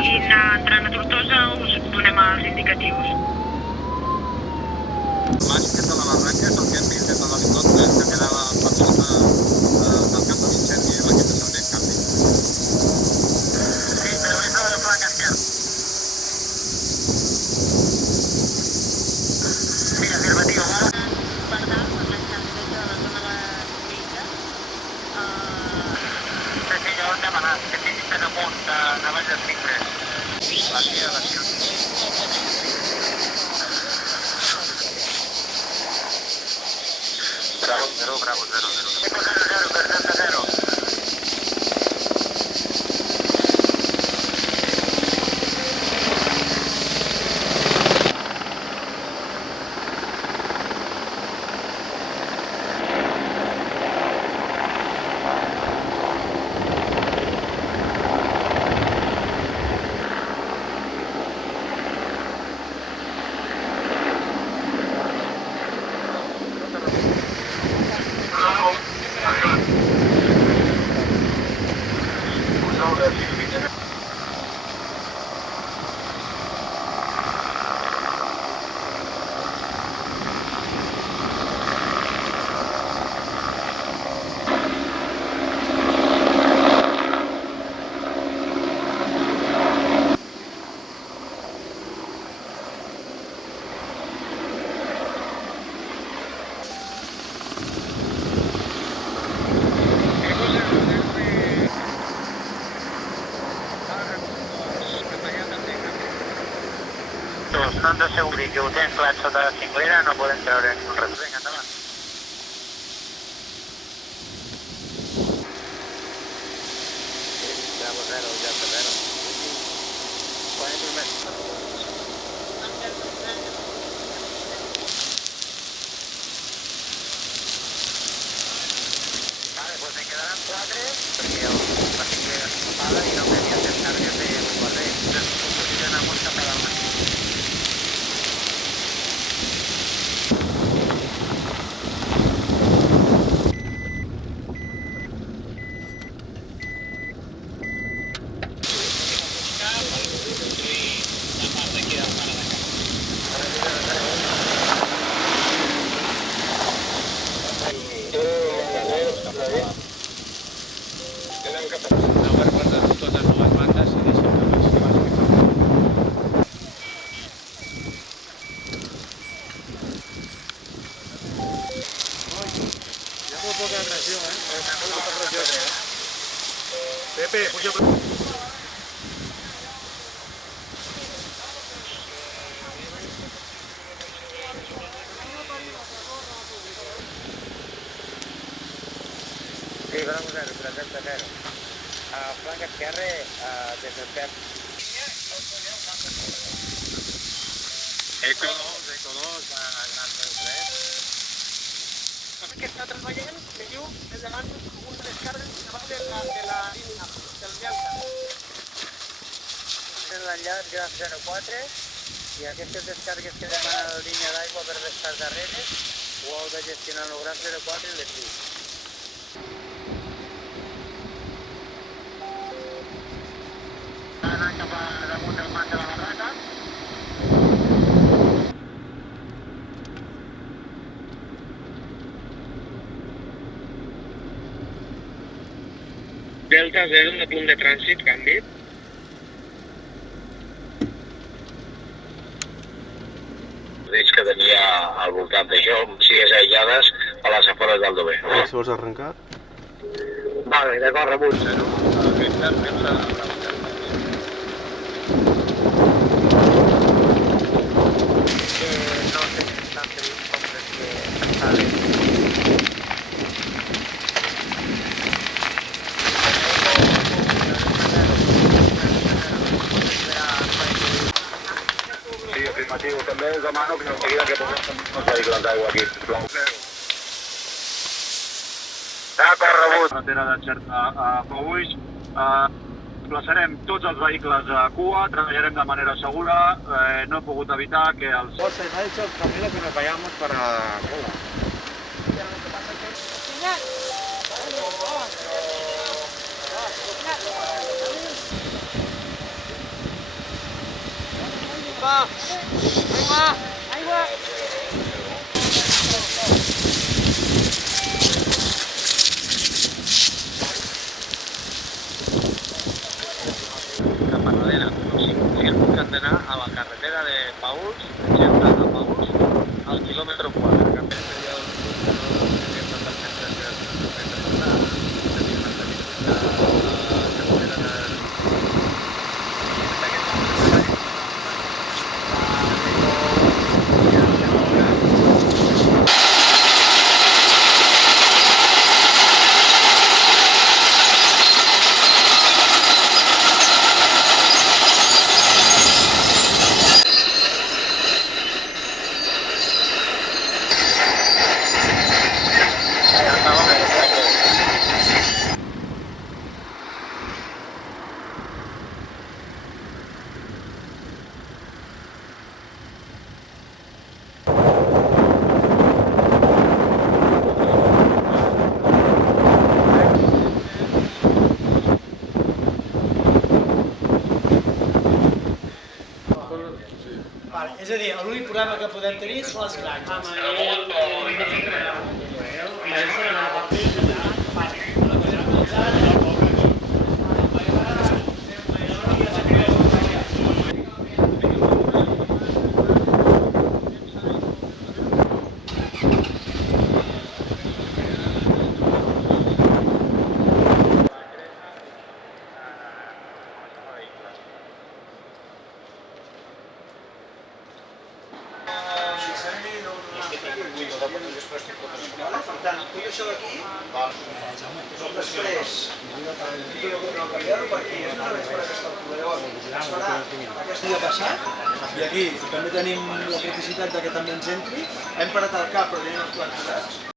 vagin entrant a Tortosa us donem els indicatius. Bàsquet de la barraca és el que hem vist des de l'helicòpter que quedava per sota del camp de l'incendi i l'equip de servei en canvi. Sí, però és de la flanc esquerra. Sí, afirmatiu. Pardal, per l'extensió de la zona de Cruïlla. Sí, ja ho hem demanat, que tinguin més amunt de Vall dels Fingres. La via de la ciutat. Bravo 0, bravo 0, 0. 0, 0, 0. No ens asseguri que ho tens clar sota la cinglera, no podem treure ni un res. Vinga, endavant. Bravo 0, Delta 0. 40 més. Vale, pues me quedaran 4, perquè la cinglera és ocupada i no tenia descargues de bombarders. Posicionamos cap a dalt. Pepe, puja. Sí, bravo 0, presenta 0. Flanc esquerre, des del pep. Eco 2, Gran 03. Que està treballant, me diu, endavant una descàrrega davant de la línia del Delta. És l'enllaç Gran 04 i aquestes descargues que demanen la línia d'aigua per l'estat darrere ho heu de gestionar el Gran 04 i les 6. Anar cap a damunt del mas de la barraca. Delta 0 de punt de trànsit, canvi. Veig que tenia al voltant d'això, sies aïllades a les afores d'Aldover. Si vols arrencar? Vale, d'acord, rebuig. 0. No sé si estan tenint comptes que salen. Sí, afirmatiu. També us demano que enseguida que posem els vehicles d'aigua aquí, sisplau. D'acord, rebut. Carretera de Xerta a Pauix. Desplaçarem tots els vehicles a cua, treballarem de manera segura. No he pogut evitar que els... José, me ha dicho Camilo que nos vayamos para Cuba. Va! Aigua! Aigua! Cap enrere. O sigui, hem buscat d'anar a la carretera de Paüls, de Xerta a Paüls, al quilòmetre 4, que també seria un punt que no tindria tantes metres de carretera Vale, és a dir, l'únic problema que podem tenir són les granges. Per tant, tot això d'aquí, després, perquè és una vez per aquesta altura. Llavors, es farà aquest dia passat, i aquí també tenim la practicitat que també ens entri. Hem parat el cap, però tenim els plans posats.